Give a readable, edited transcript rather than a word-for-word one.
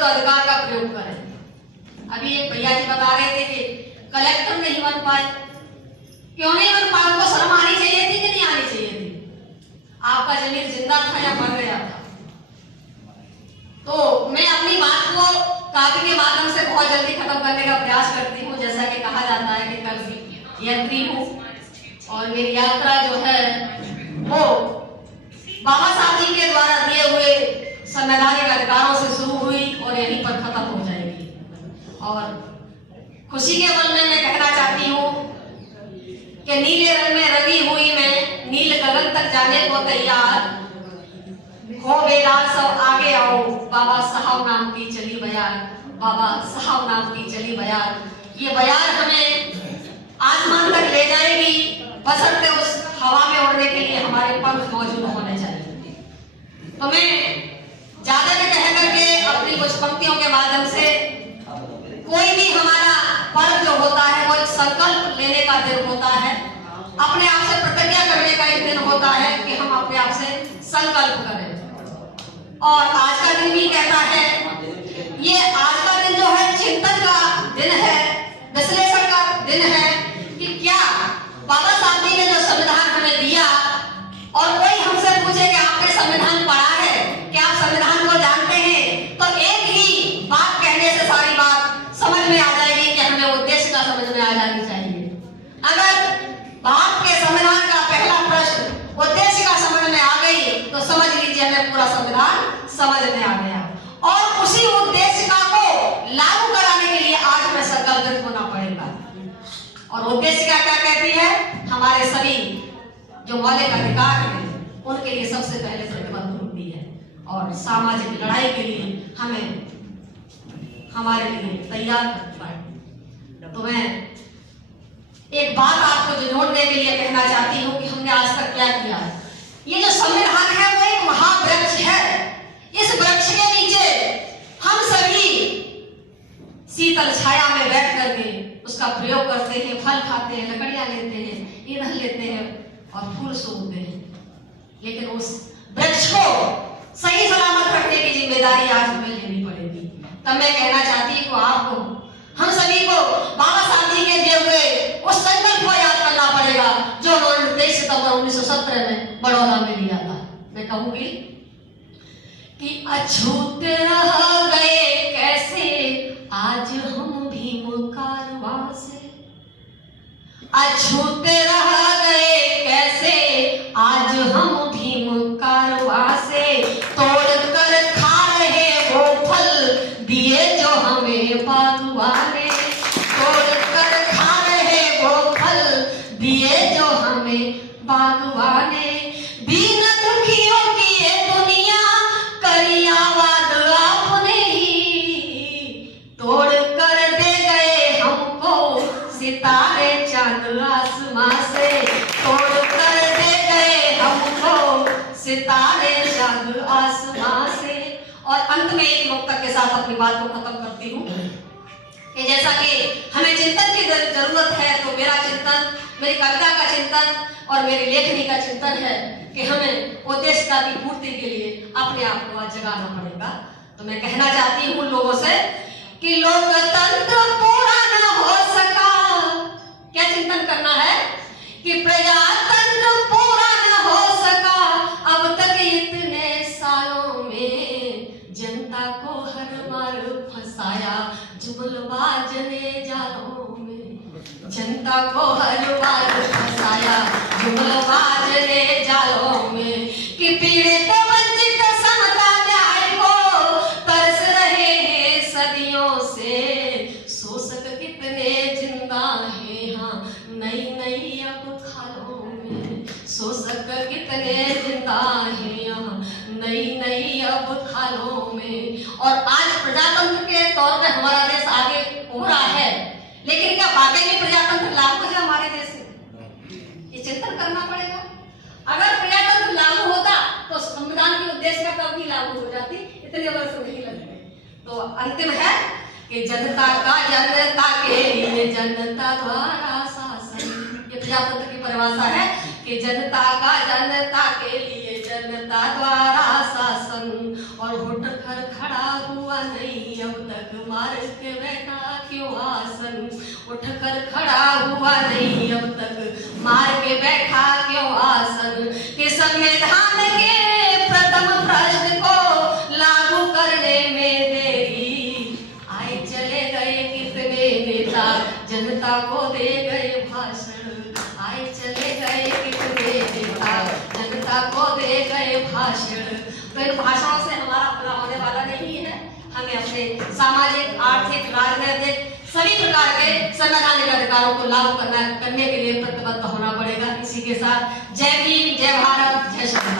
तो अधिकार का प्रयोग करें। अभी एक भैया जी बता रहे थे कि कलेक्टर नहीं बन पाए, क्यों नहीं बन पाए? उनको शर्म आनी चाहिए थी कि नहीं आनी चाहिए थी? आपका जमीर जिंदा था या मर गया था? तो मैं अपनी बात को काव्य के माध्यम से बहुत जल्दी खत्म करने का प्रयास करती हूँ। जैसा कि कहा जाता है कि कल यात्री हूँ और मेरी यात्रा जो है वो बाबा साहब जी के द्वारा दिए हुए संवैधानिक अधिकारों से शुरू हुई और यहीं पर खत्म हो जाएगी। और खुशी के बल में मैं कहना चाहती हूँ कि नीले रंग में रंगी हुई मैं नील गगन तक जाने को तैयार हो बेदार सब आगे आओ, बाबा साहब नाम की चली बयार, बाबा साहब नाम की चली बयार। ये बयार हमें आसमान तक ले जाएगी, बशर्ते उस हवा में उड़ने के लिए हमारे पंख मौजूद होने चाहिए। तो मैं ज्यादा न कह करके अपनी कुछ पंक्तियों के माध्यम से, कोई भी हमारा पर्व जो होता है वो एक संकल्प लेने का दिन होता है, अपने आप से प्रतिज्ञा करने का एक दिन होता है कि हम अपने आप से संकल्प करें। और आज का दिन भी कहता है, ये आज का दिन जो है चिंतन का दिन है, विश्लेषण का दिन है कि क्या बाबा साहब जी ने जो संविधान हमें दिया, और कोई हमसे पूछे कि आपने संविधान पढ़ा है, क्या आप संविधान को जानते हैं, तो एक ही बात कहने से सारी बात समझ में आ जाएगी कि हमें उद्देश्य का समझ में आ जानी चाहिए। अगर भारत के संविधान का पहला प्रश्न उद्देश्य का समझ में आ गई तो समझ लीजिए हमें पूरा संविधान समझ में आ गया। और उसी उद्देश्य का को लागू कराने के लिए आज हमें संकल्पित होना पड़ेगा। और उद्देश्य क्या क्या कहती है? हमारे सभी जो मौलिक अधिकार हैं उनके लिए सबसे पहले प्रतिबद्ध होती है, और सामाजिक लड़ाई के लिए हमें हमारे लिए तैयार करना है। तो मैं एक बात आपको जोड़ने के लिए कहना चाहती हूँ कि हमने आज तक क्या किया है। ये जो संविधान है वो एक महावृक्ष है। इस वृक्ष के नीचे हम सभी शीतल छाया में बैठ करके उसका प्रयोग करते हैं, फल खाते हैं, लकड़ियां लेते हैं, ईंधन लेते हैं और फूल सूंघते हैं। लेकिन उस वृक्ष को सही सलामत रखने की जिम्मेदारी आज हमें लेनी पड़ेगी। तब मैं कहना चाहती हूँ आपको, हम सभी को बाबा साहब जी के दिए हुए उस संकल्प को याद करना पड़ेगा जो उन्होंने 23 सितंबर 1917 में बड़ौदा में लिया था। मैं कहूंगी कि अछूत रह गए कैसे आज हम भीम कारवा से, अछूत रह गए कैसे आज हम भीम कारवा से, तोड़ कर खा रहे वो फल दिए जो हमें बागवा ने, तोड़ कर खा रहे वो फल दिए जो हमें बागवा ने। दीन दुखियों की ये दुनिया करी आबाद आपने ही, तोड़ कर दे गए हमको सितारे चांद आसमां से, तोड़ कर दे गए हमको सितारे चांद आसमां से। और अंत में एक मुक्तक के साथ अपनी बात को खत्म करती हूँ कि जैसा कि हमें चिंतन की जरूरत है, तो मेरा चिंतन, मेरी कविता का चिंतन और मेरी लेखनी का चिंतन है कि हमें उद्देश्य की पूर्ति के लिए अपने आप को आज जगाना पड़ेगा। तो मैं कहना चाहती हूँ लोगों से कि लोकतंत्र पूरा न हो सका, क्या चिंतन करना है कि प्रजातंत्र पूरा न हो सका, अब तक इतने सालों में जनता को हर मार फंसाया जुमलबाज ने जालों में, जनता को हर बार फंसाया जुमलबाज ने जालों में। कि पीड़ित वंचित समता न्याय को तरस रहे हैं सदियों से, शोषक कितने जिंदा हैं हाँ नई नई अब खालों में, शोषक कितने जिंदा हैं यहाँ नई नई अब खालों में। और आज प्रजातंत्र के तौर पे हमारा देश आगे हो रहा है, लेकिन क्या वाकई में प्रजातंत्र लागू है हमारे देश में? ये चिंतन करना पड़ेगा। अगर प्रजातंत्र लागू होता तो संविधान के उद्देश्य का कभी लागू हो जाती, इतने वर्ष नहीं लगते। तो अंतिम है कि जनता का जनता के लिए जनता द्वारा शासन, ये प्रजातंत्र की परिभाषा है कि जनता का जनता के लिए जनता द्वारा शासन, और उठ कर खड़ा हुआ नहीं मार के बैठा क्यों आसन, उठकर खड़ा हुआ नहीं अब तक, मार के बैठा क्यों आसन, कि संविधान के प्रथम प्रश्न को लागू करने में देरी, आए चले गए कितने नेता जनता को दे गए भाषण, आए चले गए कितने नेता जनता को दे गए भाषण। तो इन भाषणों से हमारा भला होने वाला नहीं है, हमें अपने सामाजिक, आर्थिक, राजनीतिक सभी प्रकार के संवैधानिक अधिकारों को लागू करने के लिए प्रतिबद्ध होना पड़ेगा। इसी के साथ जय भीम, जय भारत, जय संविधान।